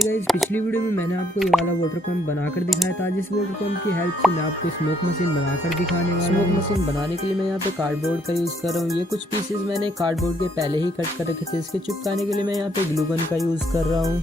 Guys, पिछली video में मैंने आपको ये वाला वाटर पंप बनाकर दिखाया था। आज इस वाटर पंप की हेल्प से मैं आपको स्मोक मशीन बनाकर दिखाने वाला हूँ। स्मोक मशीन बनाने के लिए मैं यहाँ पे कार्डबोर्ड का यूज़ कर रहा हूँ। ये कुछ पीसेस मैंने कार्डबोर्ड के पहले ही कट कर रखे थे। इसके चिपकाने के लिए मैं यहाँ पे ग्लू गन का यूज़ कर रहा हूँ।